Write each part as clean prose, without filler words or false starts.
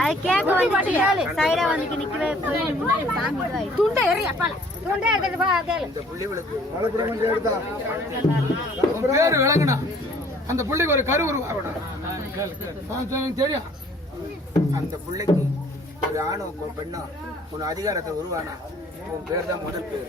அது கேக்க வந்து சைடா வந்து நிக்கவே துண்டை ஏறி அப்பால துண்டை எடுத்து பா கேளு பேரு விளங்குனா அந்த புள்ளைக்கு ஒரு கரு உருவாகணும் தெரியும். அந்த பிள்ளைக்கு ஒரு ஆணோ பெண்ணோ ஒரு அதிகாரத்தை உருவானா உன் பேர் தான் முதல் பேர்.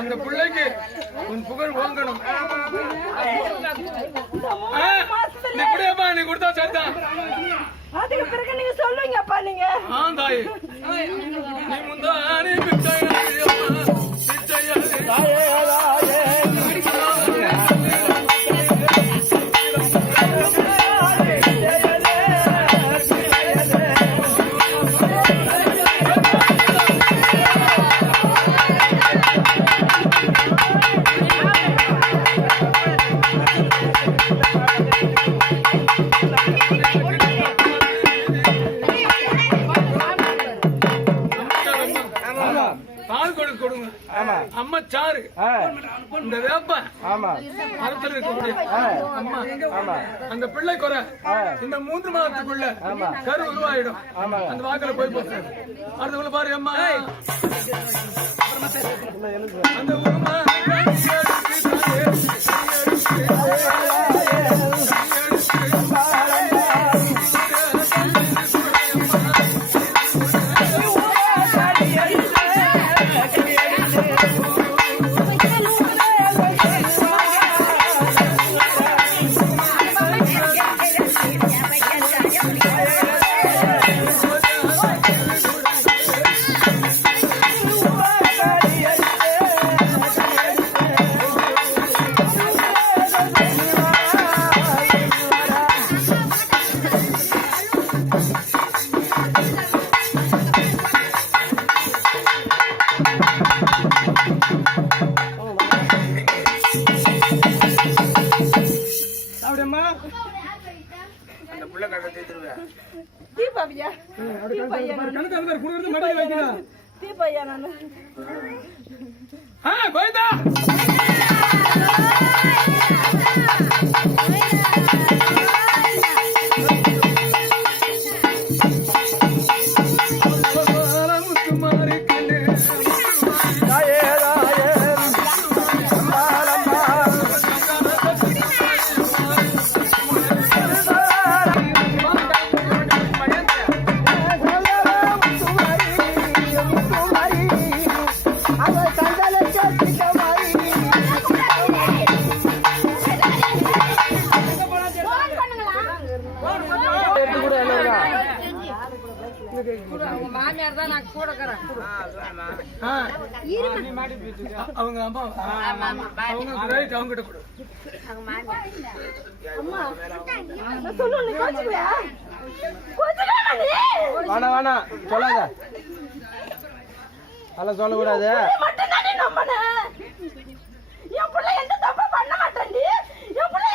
அந்த பிள்ளைக்கு உன் புகழ் ஓங்கணும். நீ கொடுத்தா சரிதான். அதுக்கு பிறகு நீங்க சொல்லுங்கப்பா. நீங்க தாய் நீ முந்தானே அம்மா சாரு இந்த வேப்ப மரத்தில் இருக்கக்கூடிய அம்மா அந்த பிள்ளை குறை இந்த 3 மாதத்துக்குள்ள கரு உருவாயிடும். அந்த வாக்கில போய் போச்சு அடுத்த பாரு அம்மா அந்த உருமா அவங்க அம்மா அவங்க ரைட் அவங்க கிட்ட கொடு. வேணா வேணா சொல்லாத அதெல்லாம் சொல்லக்கூடாது. என் பிள்ளை எந்த தப்பா பண்ண மாட்டேன். என் பிள்ளை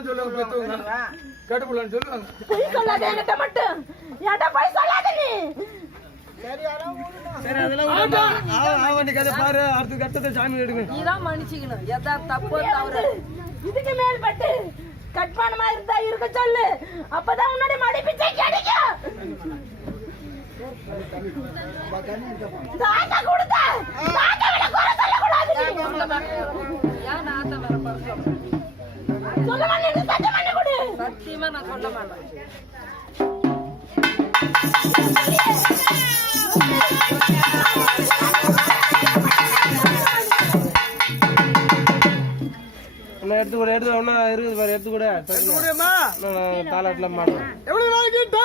தான் சொல்லுவாங்க பெத்தவங்க கட்டுப்புள்ளன்னு சொல்லுவாங்க. பொய் சொல்லாத என்கிட்ட மட்டும். ஏன்டா பொய் சொல்லாத நீ? பாரு அடுத்த கட்டத்தை சாமி எடுங்க. நீதான் மன்னிச்சுக்கணும். எதா தப்போ தவறு இதுக்கு மேல்பட்டு கட்பானமா இருந்தா இருக்க சொல்லு. அப்பதான் உன்னோட மடிப்பிச்சை கிடைக்கும். தாத்தா கொடுத்தா தாத்தா விட குறை சொல்லக்கூடாது நீ. ஏன் நாத்த வேற படுத்தோம்? சொல்ல மாட்டேன். சத்தியம் பண்ணி கொடு. சத்தியமா நான் சொல்ல மாட்டேன். எடுத்து கூட எடுத்து ஒன்னா இருக்குது பாரு எடுத்து கூட தாளாட்டுல மாட்டோம். எப்படி வாங்கிட்டா